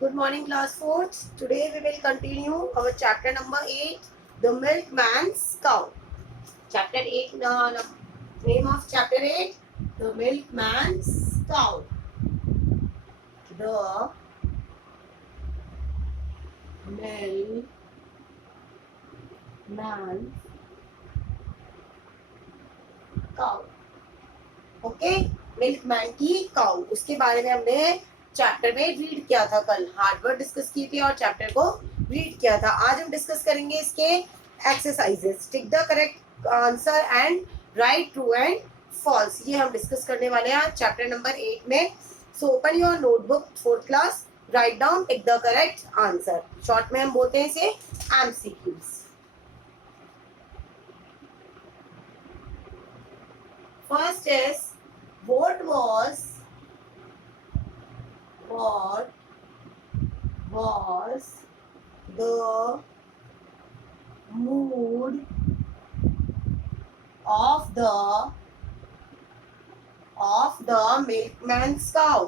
Good morning, class 4th. Today we will continue our chapter number 8, The Milkman's Cow. Chapter 8, name of chapter 8, The Milkman's Cow. The Milkman's Cow. Okay, milkman की काउ, उसके बारे में हमने चैप्टर में रीड किया था कल, हार्डवर्ड डिस्कस की थी और चैप्टर को रीड किया था। आज हम डिस्कस करेंगे इसके exercises. Tick the correct answer and write true and false, ये हम डिस्कस करने वाले हैं चैप्टर नंबर 8 में। So open your notebook 4th class, write down tick the correct answer. Short में हम बोलते हैं इसे MCQs. First is what was the mood of the milkman's cow?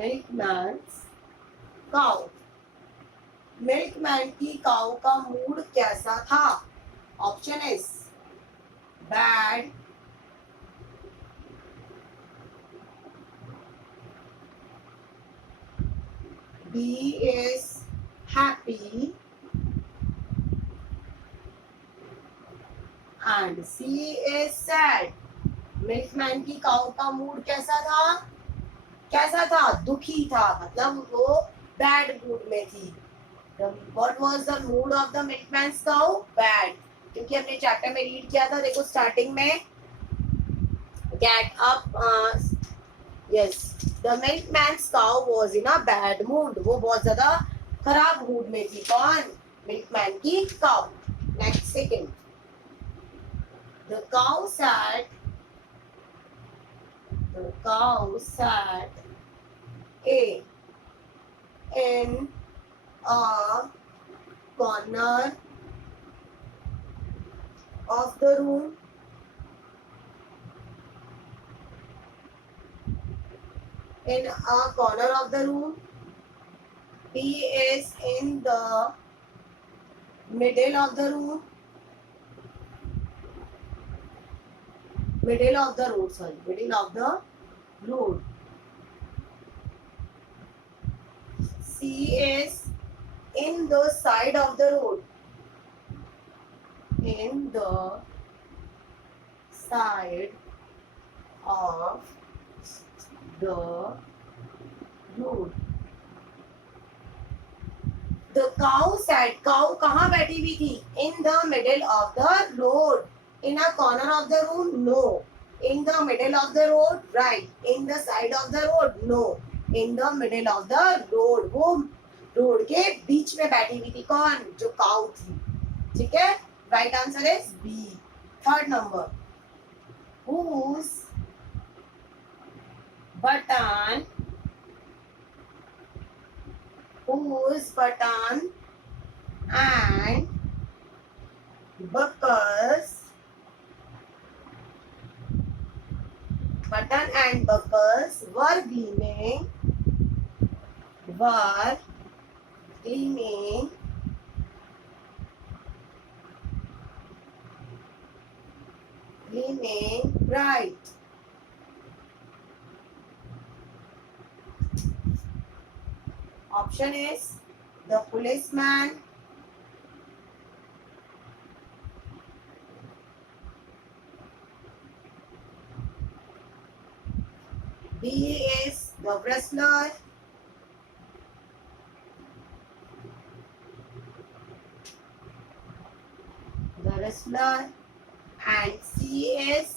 Milkman's cow. Milkman की काऊ का मूड कैसा था? Option is bad, B is happy and C is sad. Milkman की काऊ का मूड कैसा था? कैसा था? दुखी था, मतलब वो बैड मूड में थी। What was the mood of the milkman's cow? Bad. क्योंकि हमने चैप्टर में रीड किया था, देखो स्टार्टिंग में get up, yes, the milkman's cow was in a bad mood. वो बहुत ज्यादा खराब मूड में थी। कौन? मिल्कमैन की cow. Next second, the cow sat in a corner of the room. In a corner of the room. B is in the middle of the room. Middle of the road. C is in the side of the road. In the side of the road. The cow sat. Cow कहाँ बैठी हुई थी? In the middle of the road. In a corner of the room? No. In the middle of the road? Right. In the side of the road? No. In the middle of the road. वो रोड के बीच में बैठी हुई थी। कौन? जो काउ थी। ठीक है, right answer is B. Third number, whose button and buckles were gleaming bright. Option is the policeman, B is the wrestler, and C is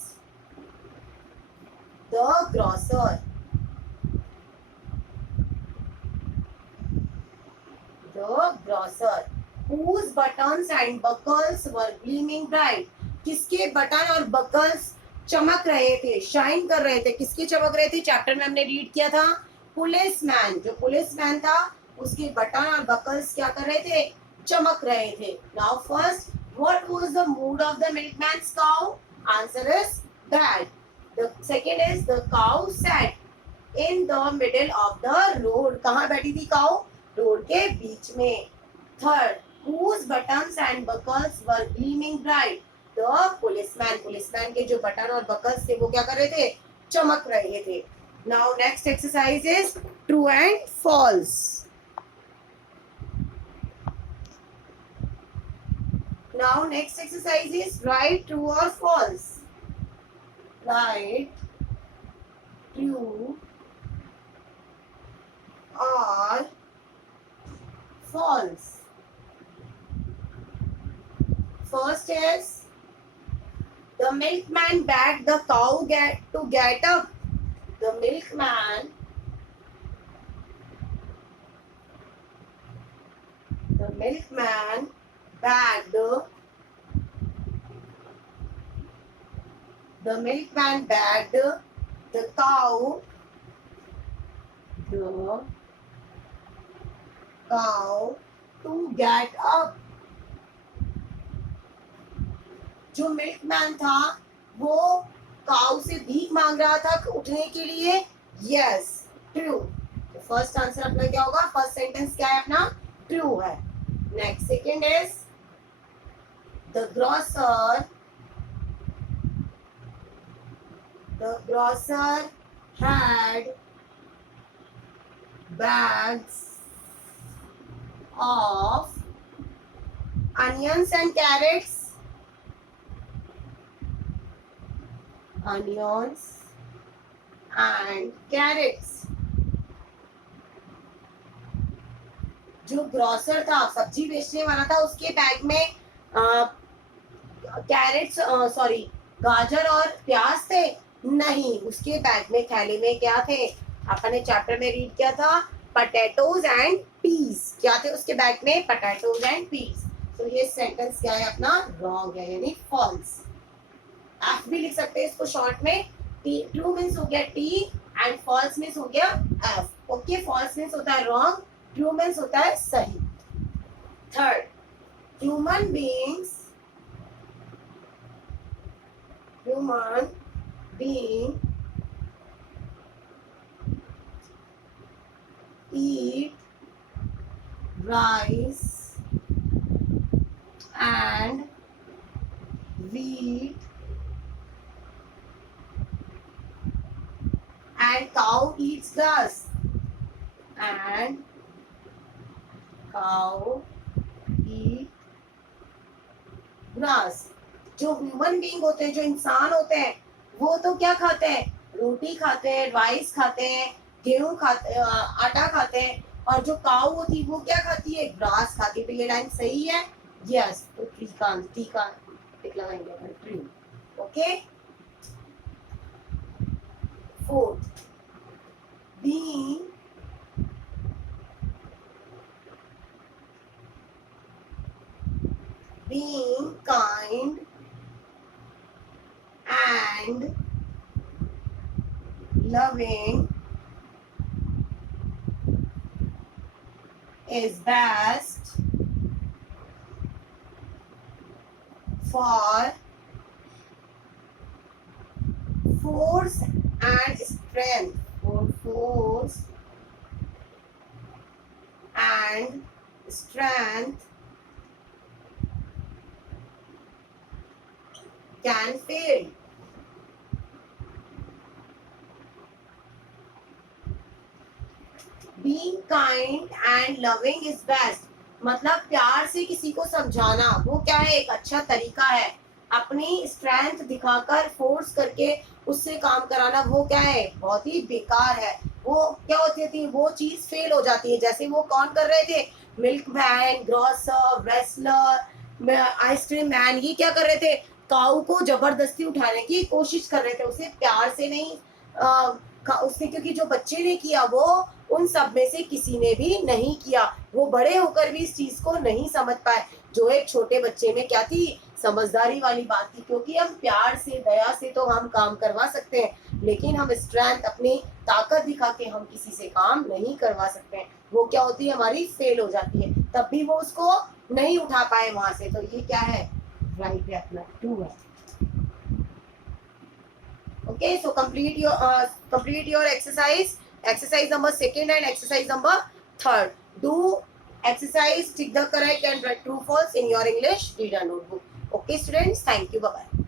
the grocer. Whose buttons and buckles were gleaming bright. किसके बटन और बकल्स चमक रहे थे, शाइन कर रहे थे? किसके चमक रहे थे? चैप्टर में हमने रीड किया था, पुलिसमैन। जो पुलिसमैन था उसके बटन और बकल्स क्या कर रहे थे? चमक रहे थे। Now first, what was the mood of the milkman's cow? Answer is bad. The second is the cow sat in the middle of the road. कहाँ बैठी थी cow? रोड के बीच में. Third, whose buttons and buckles were gleaming bright? The policeman. Policeman के जो बटन और buckles थे वो क्या कर रहे थे? चमक रहे थे. Now next exercise is true and false. Now next exercise is write true or false. Write true or false. First is the milkman begged the cow to get up. The milkman begged the cow to get up. जो मिल्कमैन था वो काऊ से भीख मांग रहा था उठने के लिए. Yes, true. फर्स्ट आंसर अपना क्या होगा? फर्स्ट सेंटेंस क्या है अपना? ट्रू है. Next second is the grocer had bags of onions and carrots. Onions and carrots. जो ग्रोसर था, सब्जी बेचने वाला था, उसके बैग में कैरेट्स सॉरी गाजर और प्याज थे. नहीं, उसके बैग में थैली में क्या थे? अपने चैप्टर में रीड किया था पोटैटोज एंड पीस. क्या थे उसके बैग में? Potatoes and peas. तो ये सेंटेंस क्या है अपना? रॉन्ग है, यानी फॉल्स. एफ भी लिख सकते हैं इसको शॉर्ट में. ट्रू मीन्स हो गया टी एंड फॉल्स मीन्स हो गया एफ. ओके, फॉल्स मीन्स होता है रॉन्ग, ट्रू मीन्स होता है सही. Third, human being eat rice and wheat and cow eats grass. And cow eat grass. जो ह्यूमन बीइंग होते हैं, जो इंसान होते हैं, वो तो क्या खाते हैं? रोटी खाते हैं, राइस खाते हैं, गेहूं खाते, आटा खाते हैं. और जो काऊ होती है वो क्या खाती है? ग्रास खाती है. तो ये लाइन सही है. यस, तो टी का टिक लगाएंगे. True. Okay. Fourth, being kind and loving is best for force and strength. For force and strength can fail. Being kind and loving is best. मतलब प्यार से किसी को समझाना वो क्या है? एक अच्छा तरीका है. अपनी स्ट्रेंथ दिखाकर फोर्स करके उससे काम कराना वो क्या है? बहुत ही बेकार है. वो क्या होती थी? वो चीज फेल हो जाती है. जैसे वो कौन कर रहे थे? Milk man, grocer, wrestler, ice cream man, ये क्या कर रहे थे? काऊ को जबरदस्ती उठाने की कोशिश कर रहे थे. उसे प्यार से नहीं उसने, क्योंकि जो बच्चे ने किया वो उन सब में से किसी ने भी नहीं किया. वो बड़े होकर भी इस चीज को नहीं समझ पाए. जो एक छोटे बच्चे में क्या थी? समझदारी वाली बात थी. क्योंकि हम प्यार से, दया से तो हम काम करवा सकते हैं, लेकिन हम स्ट्रेंथ, अपनी ताकत दिखा के हम किसी से काम नहीं करवा सकते हैं. वो क्या होती है? हमारी फेल हो जाती है. तब भी वो उसको नहीं उठा पाए वहां से. तो ये क्या है? राइट है अपना, ट्रू है. Okay. Okay, so complete your exercise. Exercise number 2 and exercise number 3. Do exercise, tick the correct and write true false in your English reader notebook. Okay, students, thank you. Bye bye.